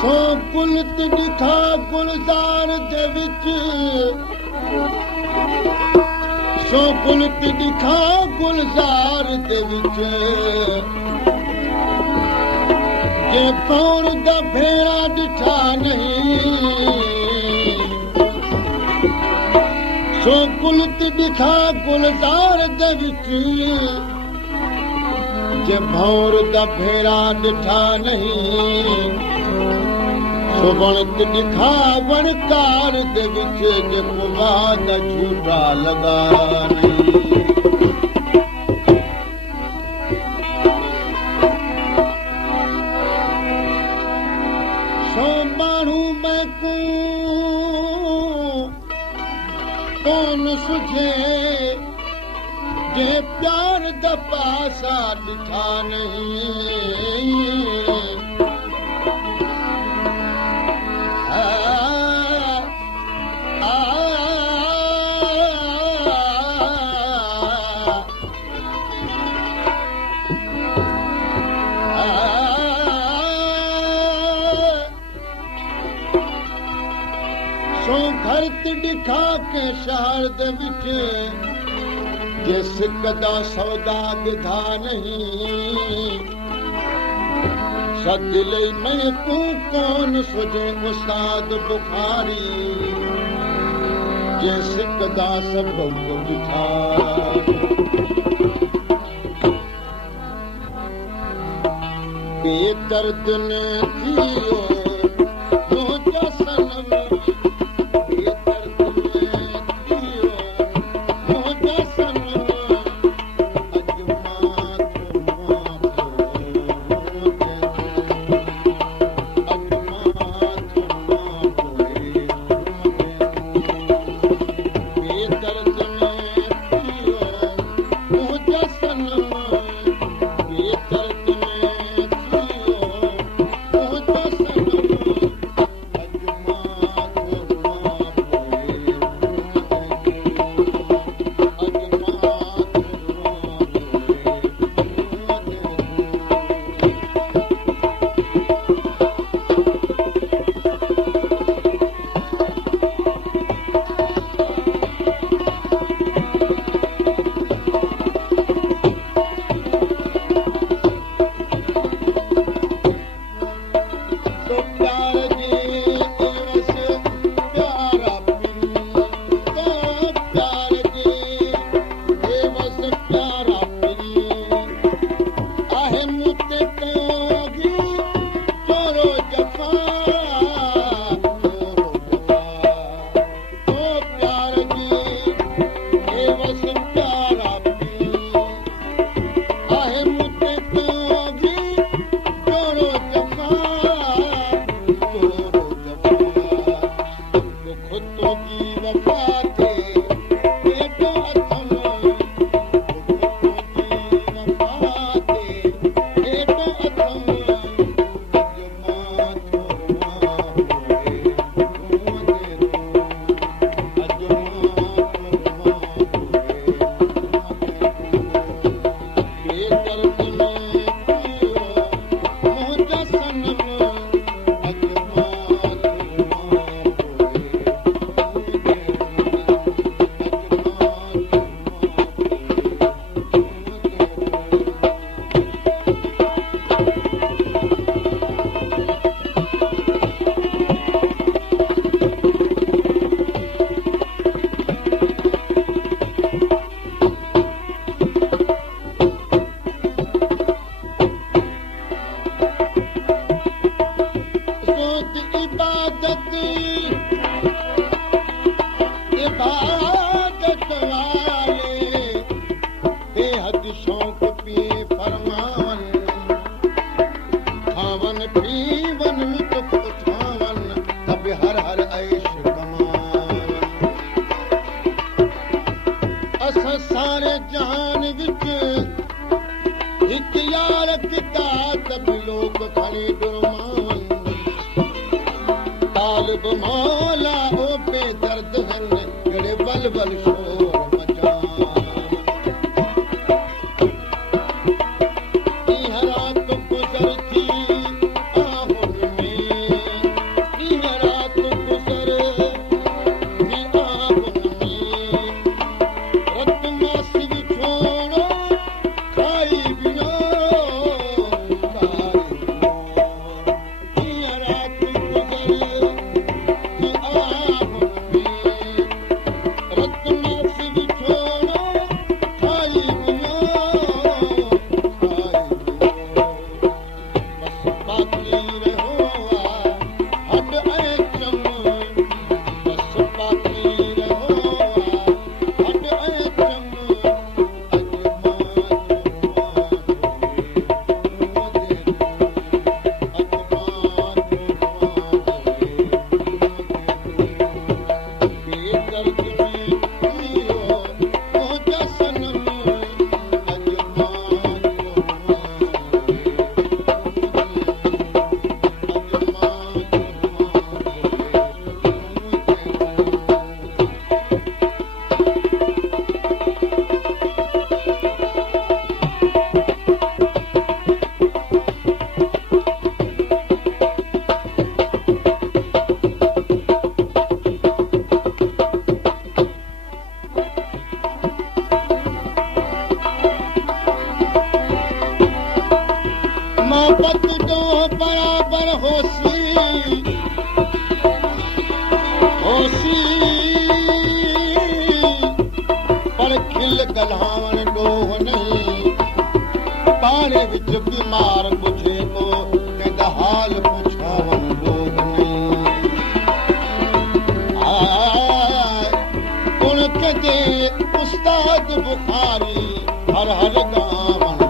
सो कुलत ॾिठा गुलज़ार जे विच सो कुलत ॾिठा गुलज़ार जे विच जे कौर द भेड़ा ॾिठा नहीं सो कुलत ॾिठा गुलज़ार जे विच जे भौर द भेड़ा ॾिठा नहीं सो वणत ॾिठा वणकार जे विच जेको वाद झूठा लॻा सो माण्हू मैकूं कोन सुझे जे प्यार द पासा ॾिठा नहीं सो घर ते ॾिठा के शहर दे विच जे सिक दा सौदा ॿुधा नहीं सद लई मैं तूं कोन सुझे उस्ताद बुखारी जे सिक दा सबब ॿुधा बेदर्द ने थियो मुंहिंजा सनम मौला ओ बेदर्द हन गड़े बल बल शोर मचा पत जो बराबर होसी पर खिल गलावण ॾोह नहीं पाणे विच बीमार पुछे थो कंहिंजा हाल पुछावण ॾोह नहीं गुण कंहिंजे उस्ताद बुखारी हर हर गावण